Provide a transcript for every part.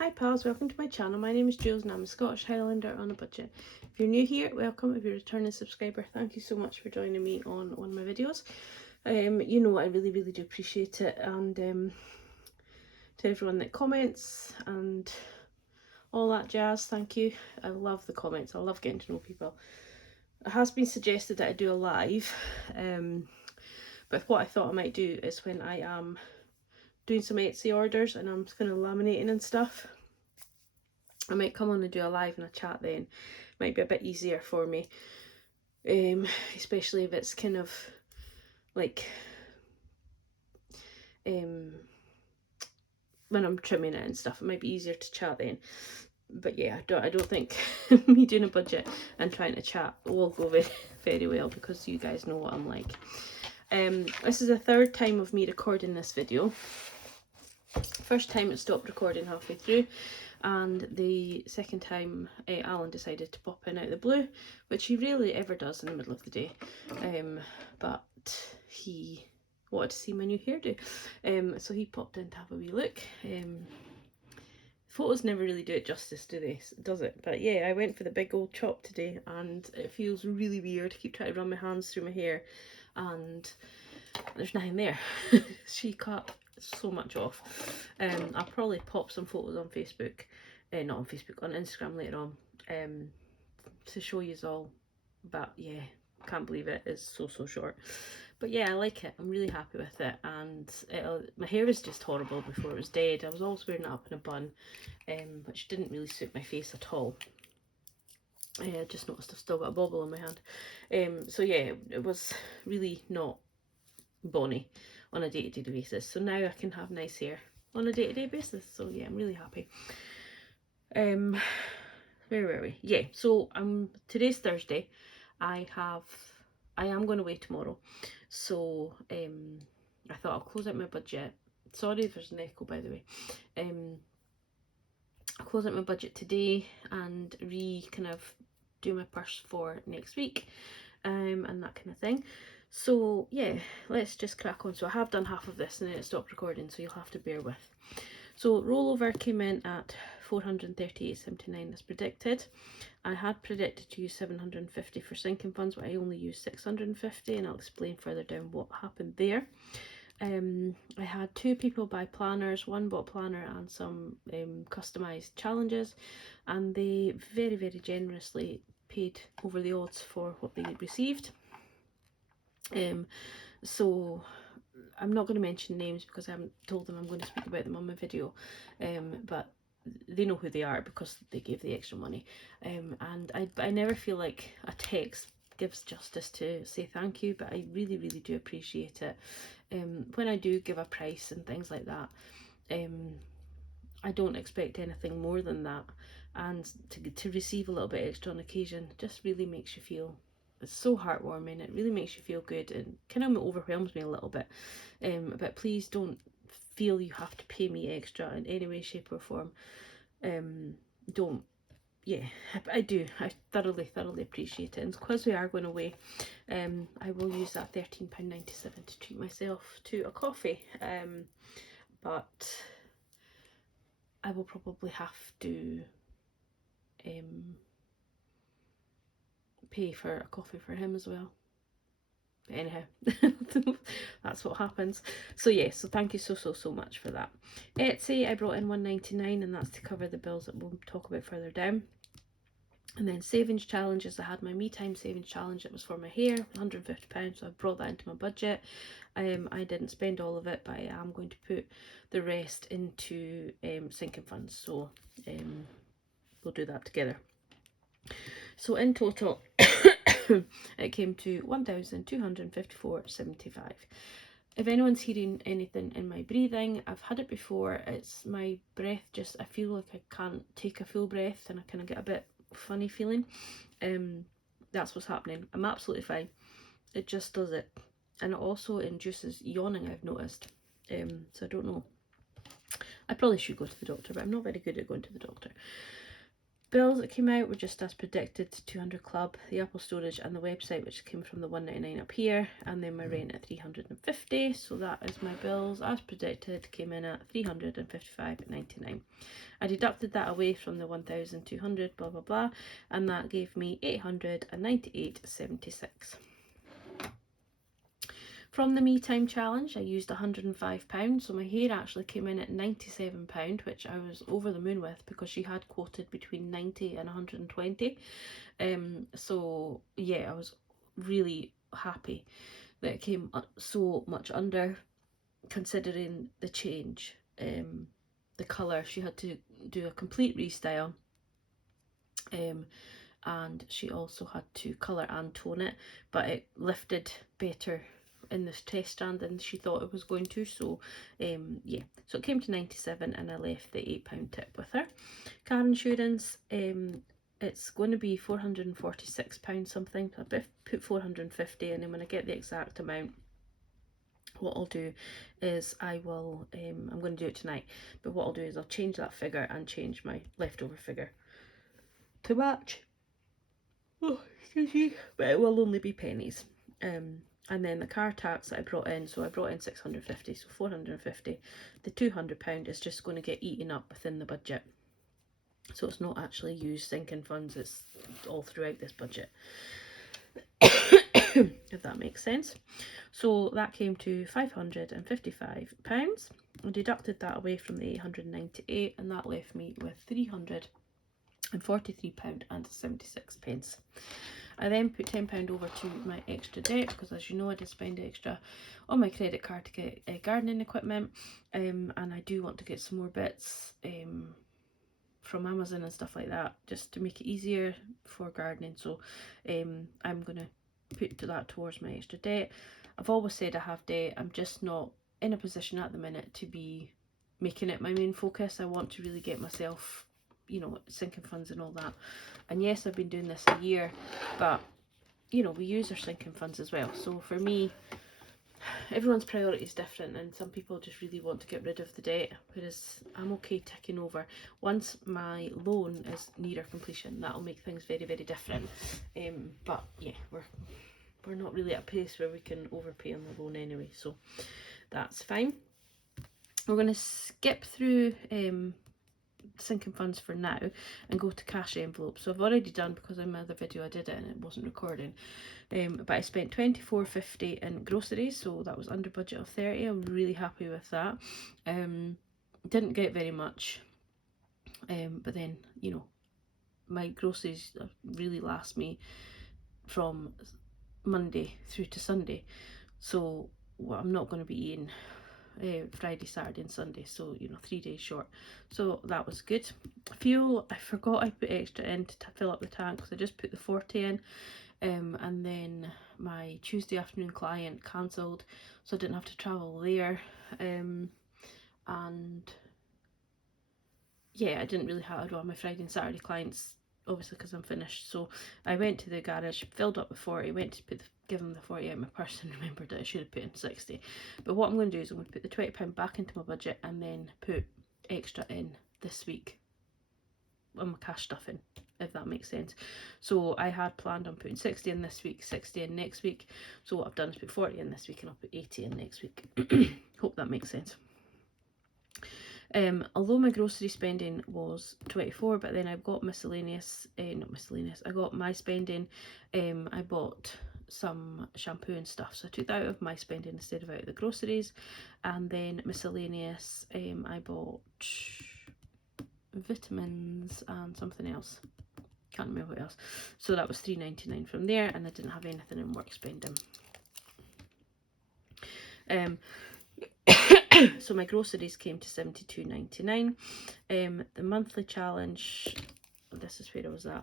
Hi pals, welcome to my channel. My name is Julz and I'm a Scottish Highlander on a budget. If you're new here, welcome. If you're a returning subscriber, thank you so much for joining me on one of my videos. You know I really do appreciate it, and to everyone that comments and all that jazz, thank you. I love the comments, I love getting to know people. It has been suggested that I do a live, but what I thought I might do is when I am doing some Etsy orders and I'm kind of laminating and stuff, I might come on and do a live and a chat then. Might be a bit easier for me, especially if it's kind of like when I'm trimming it and stuff. It might be easier to chat then. But yeah, I don't think me doing a budget and trying to chat will go very well, because you guys know what I'm like. This is the third time of me recording this video. First time it stopped recording halfway through, and the second time Alan decided to pop in out of the blue, which he rarely ever does in the middle of the day, but he wanted to see my new hairdo, so he popped in to have a wee look. Photos never really do it justice, do they? Does it? But yeah, I went for the big old chop today, and it feels really weird to keep trying to run my hands through my hair and there's nothing there. She cut so much off. I'll probably pop some photos on Facebook, not on Facebook, on Instagram later on, to show you all. But yeah, can't believe it, it's so short. But yeah, I like it, I'm really happy with it, and my hair was just horrible before it was dead. I was always wearing it up in a bun, which didn't really suit my face at all. I just noticed I've still got a bobble on my hand. So yeah, it was really not bonny on a day-to-day basis, so now I can have nice hair on a day-to-day basis. So yeah, I'm really happy. Where were we? Yeah, so today's Thursday. I am going away tomorrow, so I thought I'll close out my budget. Sorry if there's an echo, by the way. I'll close out my budget today and kind of do my purse for next week, and that kind of thing. So yeah, let's just crack on. So I have done half of this and then it stopped recording, so you'll have to bear with. So rollover came in at 438.79 as predicted. I had predicted to use 750 for sinking funds, but I only used 650, and I'll explain further down what happened there. I had 2 people buy planners, 1 bought planner and some customised challenges, and they very generously paid over the odds for what they received. So I'm not going to mention names because I haven't told them I'm going to speak about them on my video, but they know who they are because they gave the extra money, and I never feel like a text gives justice to say thank you, but I really do appreciate it. When I do give a price and things like that, I don't expect anything more than that, and to receive a little bit extra on occasion just really makes you feel, it's so heartwarming. It really makes you feel good and kind of overwhelms me a little bit. But please don't feel you have to pay me extra in any way, shape or form. Don't. Yeah, I do. I thoroughly appreciate it. And because we are going away, I will use that £13.97 to treat myself to a coffee. But I will probably have to pay for a coffee for him as well. But anyhow, that's what happens. So yeah, so thank you so much for that. Etsy, I brought in £1.99, and that's to cover the bills that we'll talk about further down. And then savings challenges, I had my me time savings challenge. It was for my hair, £150, so I brought that into my budget. I didn't spend all of it, but I am going to put the rest into sinking funds, so we'll do that together. So in total it came to £1,254.75. If anyone's hearing anything in my breathing, I've had it before. It's my breath, just I feel like I can't take a full breath and I kind of get a bit funny feeling. That's what's happening. I'm absolutely fine. It just does it, and it also induces yawning, I've noticed. So I don't know, I probably should go to the doctor, but I'm not very good at going to the doctor. Bills that came out were just as predicted: 200 Club, the Apple storage and the website, which came from the 199 up here, and then my rent at 350. So that is my bills as predicted, came in at 355.99. I deducted that away from the 1,200 blah blah blah, and that gave me 898.76. From the Me Time challenge, I used £105, so my hair actually came in at £97, which I was over the moon with because she had quoted between 90 and 120. So yeah, I was really happy that it came so much under, considering the change. The colour, she had to do a complete restyle, and she also had to colour and tone it, but it lifted better in this test strand than she thought it was going to. So yeah, so it came to 97, and I left the £8 tip with her. Car insurance, it's going to be £446 something. I put 450, and then when I get the exact amount, what I'll do is I will I'm going to do it tonight, but what I'll do is I'll change that figure and change my leftover figure to match. Oh, excuse me. But it will only be pennies. And then the car tax that I brought in, so I brought in 650, so 450. The £200 is just going to get eaten up within the budget. So it's not actually used sinking funds, it's all throughout this budget. If that makes sense. So that came to £555. I deducted that away from the 898, and that left me with £343.76. I then put £10 over to my extra debt, because as you know I did spend extra on my credit card to get gardening equipment, and I do want to get some more bits from Amazon and stuff like that, just to make it easier for gardening. So I'm going to put that towards my extra debt. I've always said I have debt, I'm just not in a position at the minute to be making it my main focus. I want to really get myself, you know, sinking funds and all that. And yes, I've been doing this a year, but you know, we use our sinking funds as well. So for me, everyone's priority is different, and some people just really want to get rid of the debt, whereas I'm okay ticking over. Once my loan is nearer completion, that'll make things very, very different. But yeah, we're not really at a place where we can overpay on the loan anyway, so that's fine. We're going to skip through sinking funds for now and go to cash envelopes. So I've already done, because in my other video I did it and it wasn't recording, but I spent £24.50 in groceries, so that was under budget of 30. I'm really happy with that. Didn't get very much, but then, you know, my groceries really last me from Monday through to Sunday, so I'm not going to be eating Friday, Saturday and Sunday, so you know, 3 days short, so that was good. Fuel, I forgot I put extra in to fill up the tank, because I just put the 40 in, and then my Tuesday afternoon client cancelled, so I didn't have to travel there, and yeah, I didn't really have my Friday and Saturday clients, obviously because I'm finished. So I went to the garage, filled up the 40, went to give them the 40 out of my purse, and remembered that I should have put in 60. But what I'm going to do is I'm going to put the £20 back into my budget, and then put extra in this week on my cash stuff in, if that makes sense. So I had planned on putting 60 in this week, 60 in next week. So what I've done is put 40 in this week, and I'll put 80 in next week. Hope that makes sense. Although my grocery spending was 24, but then I've got miscellaneous, not miscellaneous, I got my spending. I bought some shampoo and stuff, so I took that out of my spending instead of out of the groceries. And then miscellaneous, I bought vitamins and something else, can't remember what else, so that was £3.99 from there, and I didn't have anything in work spending. So my groceries came to £72.99. The monthly challenge, this is where I was at.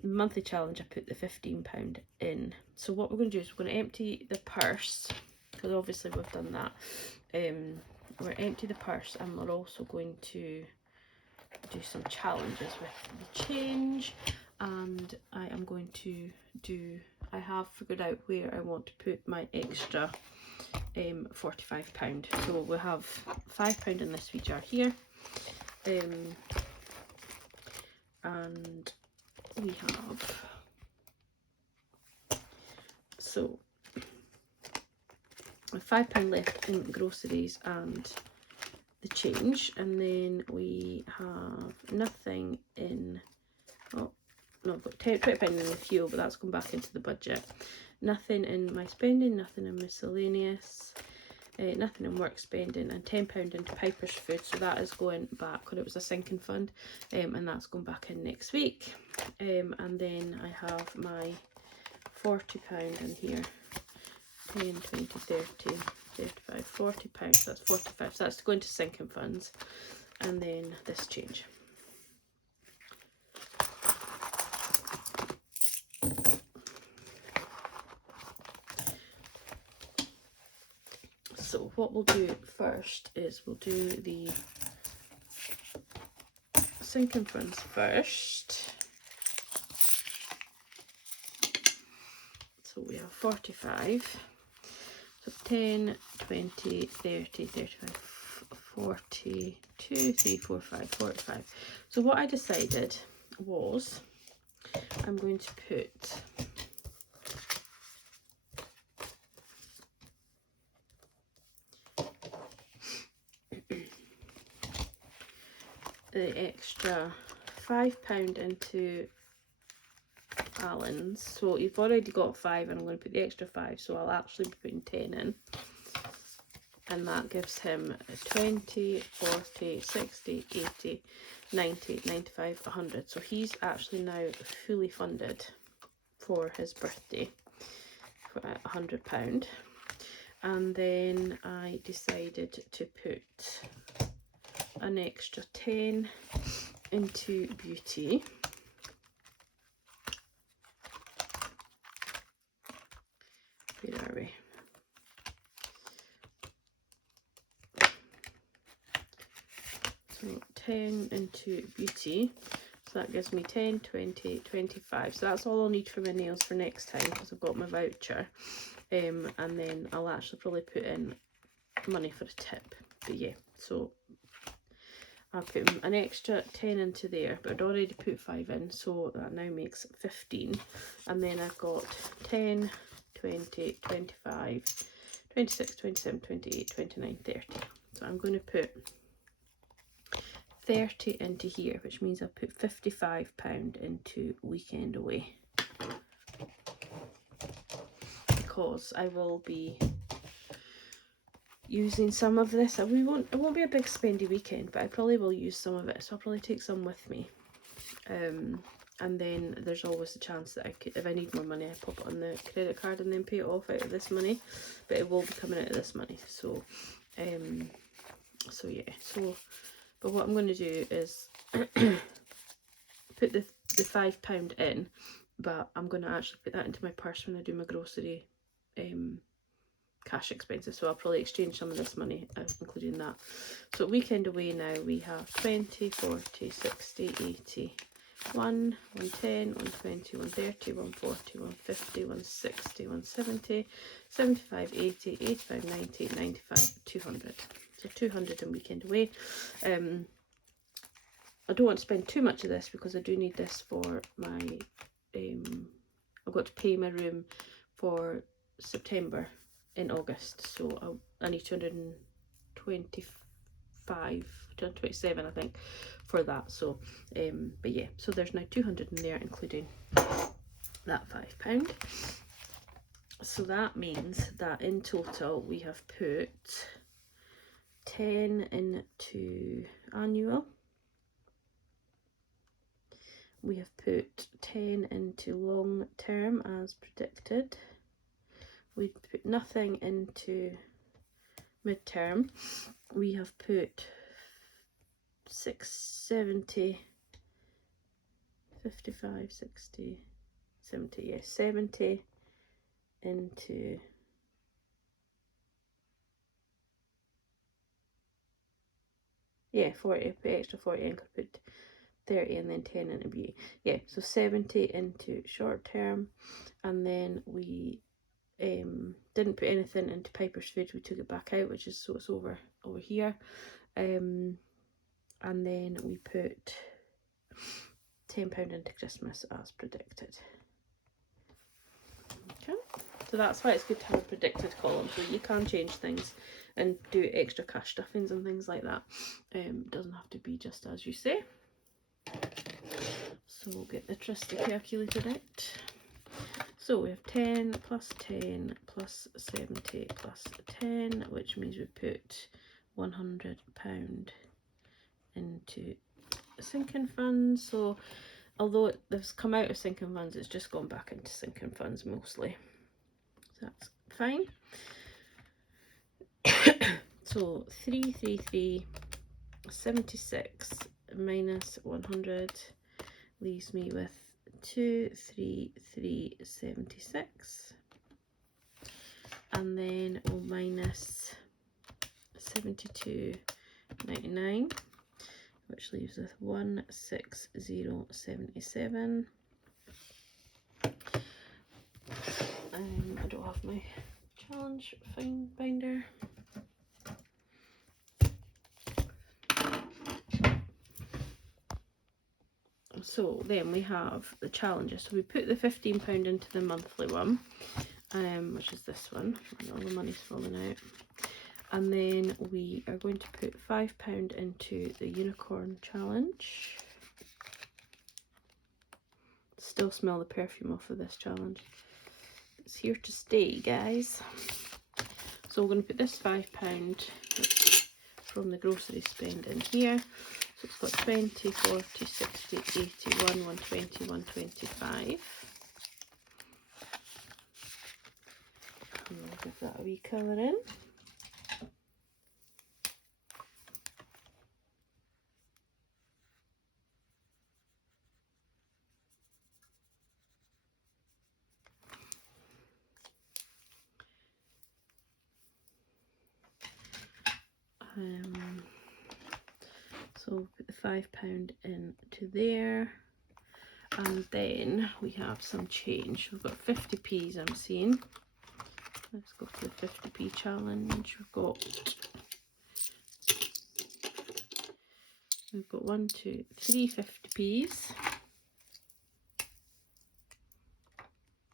The monthly challenge, I put the £15 in. So what we're going to do is we're going to empty the purse, because obviously we've done that. We're going to empty the purse, and we're also going to do some challenges with the change. And I am going to do, I have figured out where I want to put my extra £45. So we have £5 in this wee jar here, and we have, so £5 left in groceries and the change, and then we have nothing in, oh no, I've got £20 in the fuel, but that's gone back into the budget. Nothing in my spending, nothing in miscellaneous, nothing in work spending, and £10 into Piper's food, so that is going back, because it was a sinking fund, and that's going back in next week. And then I have my £40 in here, 10, 20, 30, 35, £40, so that's 45, so that's going to sinking funds, and then this change. So what we'll do first is we'll do the sinking funds first. So we have 45, so 10, 20, 30, 35, 42, 3, 4, 5, 45. So what I decided was I'm going to put the extra £5 into Highlands. So you've already got 5 and I'm going to put the extra 5, so I'll actually be putting 10 in, and that gives him 20, 40, 60, 80, 90, 95, 100. So he's actually now fully funded for his birthday for £100. And then I decided to put an extra 10 into beauty. Where are we? So 10 into beauty, so that gives me 10, 20, 25. So that's all I'll need for my nails for next time, because I've got my voucher. And then I'll actually probably put in money for a tip. But yeah, so I'll put an extra 10 into there, but I'd already put 5 in, so that now makes 15. And then I've got 10, 20, 25, 26, 27, 28, 29, 30. So I'm going to put 30 into here, which means I've put £55 into weekend away, because I will be using some of this. It won't be a big spendy weekend, but I probably will use some of it, so I'll probably take some with me. And then there's always the chance that if I need more money, I pop it on the credit card and then pay it off out of this money, but it will be coming out of this money. So so yeah, so but what I'm going to do is put the £5 in, but I'm going to actually put that into my purse when I do my grocery cash expenses. So I'll probably exchange some of this money, including that. So weekend away now, we have 20, 40, 60, 80, 1, 110, 120, 130, 140, 150, 160, 170, 75, 80, 85, 90, 95, 200. So 200 in weekend away. I don't want to spend too much of this, because I do need this for my, I've got to pay my room for September in August, so I need 227 I think for that. So but yeah, so there's now 200 in there, including that £5. So that means that in total we have put 10 into annual, we have put 10 into long term as predicted, we put nothing into midterm, we have put 70, 55, 60, 70, yeah, 70 into yeah, 40, put extra 40 and could put 30 and then 10 into beauty. Yeah, so 70 into short term, and then we didn't put anything into Piper's food, we took it back out, which is, so it's over here. And then we put £10 into Christmas as predicted. Okay, so that's why it's good to have a predicted column, so you can change things and do extra cash stuffings and things like that. It doesn't have to be just as you say. So we'll get the trusty calculator out. So we have 10 plus 10 plus 70 plus 10, which means we put £100 into sinking funds. So although this come out of sinking funds, it's just gone back into sinking funds mostly. So that's fine. So 333.76 minus 100 leaves me with 233.76, and then we'll minus 72.99, which leaves us 160.77. I don't have my challenge fine binder. So then we have the challenges. So we put the £15 into the monthly one, which is this one. All the money's falling out. And then we are going to put £5 into the unicorn challenge. Still smell the perfume off of this challenge. It's here to stay, guys. So we're going to put this £5 from the grocery spend in here. So it's got 20, 40, 60, 81, 120, 125. And we'll give that a wee colour in. So we'll put the £5 into there, and then we have some change. We've got 50p's I'm seeing. Let's go for the 50p challenge. We've got 1, 2, 3 50p's.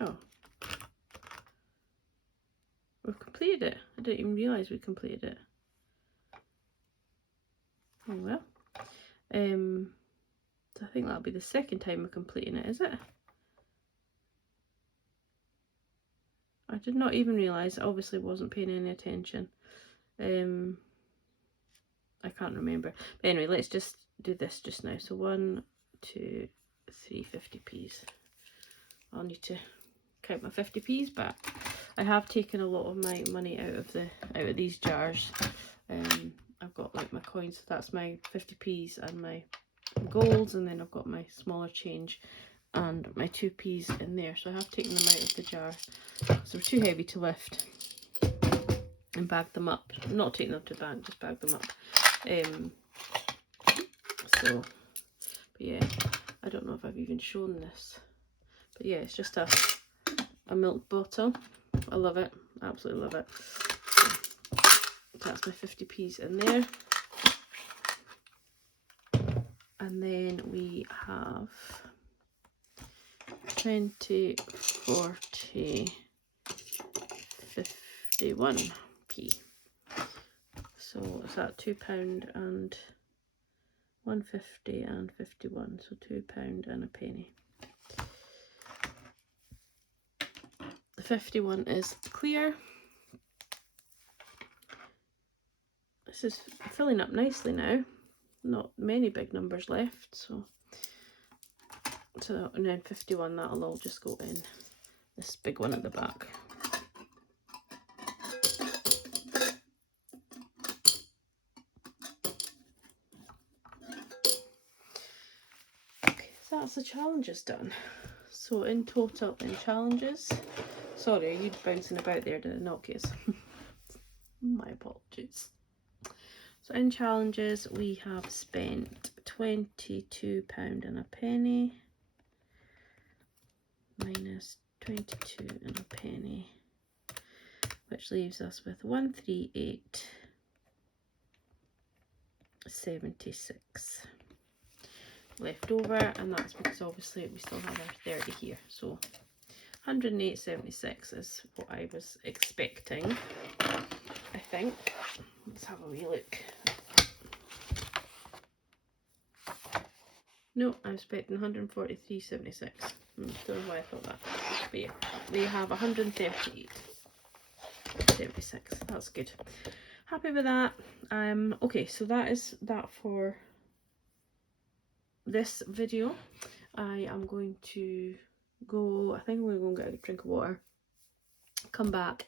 Oh, we've completed it. I didn't even realise we completed it. Oh well. So I think that'll be the second time we're completing it, is it? I did not even realise. I obviously wasn't paying any attention. I can't remember. But anyway, let's just do this just now. So 1, 2, 3 50p's. I'll need to count my 50p's back. I have taken a lot of my money out of these jars. I've got like my coins, so that's my 50p's and my golds, and then I've got my smaller change and my 2p's in there. So I have taken them out of the jar because they're too heavy to lift, and bagged them up. I'm not taking them to the bank, just bag them up. But yeah, I don't know if I've even shown this, but yeah, it's just a milk bottle. I love it, absolutely love it. So that's my 50p's in there. And then we have 20, 40, 51p. So is that £2 and 150 and 51? So £2 and a penny. The 51 is clear. This is filling up nicely now. Not many big numbers left, so and then 51, that'll all just go in this big one at the back. Okay, so that's the challenges done. So in total, in challenges, sorry, are you bouncing about there, did I not guess? My apologies. So in challenges, we have spent £22 and a penny minus 22 and a penny, which leaves us with 138.76 left over, and that's because obviously we still have our 30 here. So 108.76 is what I was expecting, I think. Let's have a wee look. No, I'm expecting 143.76. Don't know why I thought that. But yeah, they have 138.76. That's good. Happy with that. Okay, so that is that for this video. I am going to go, I think I'm going to go and get a drink of water, come back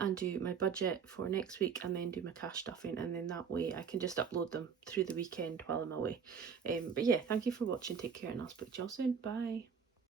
and do my budget for next week, and then do my cash stuffing, and then that way I can just upload them through the weekend while I'm away. But yeah, thank you for watching, take care, and I'll speak to y'all soon. Bye.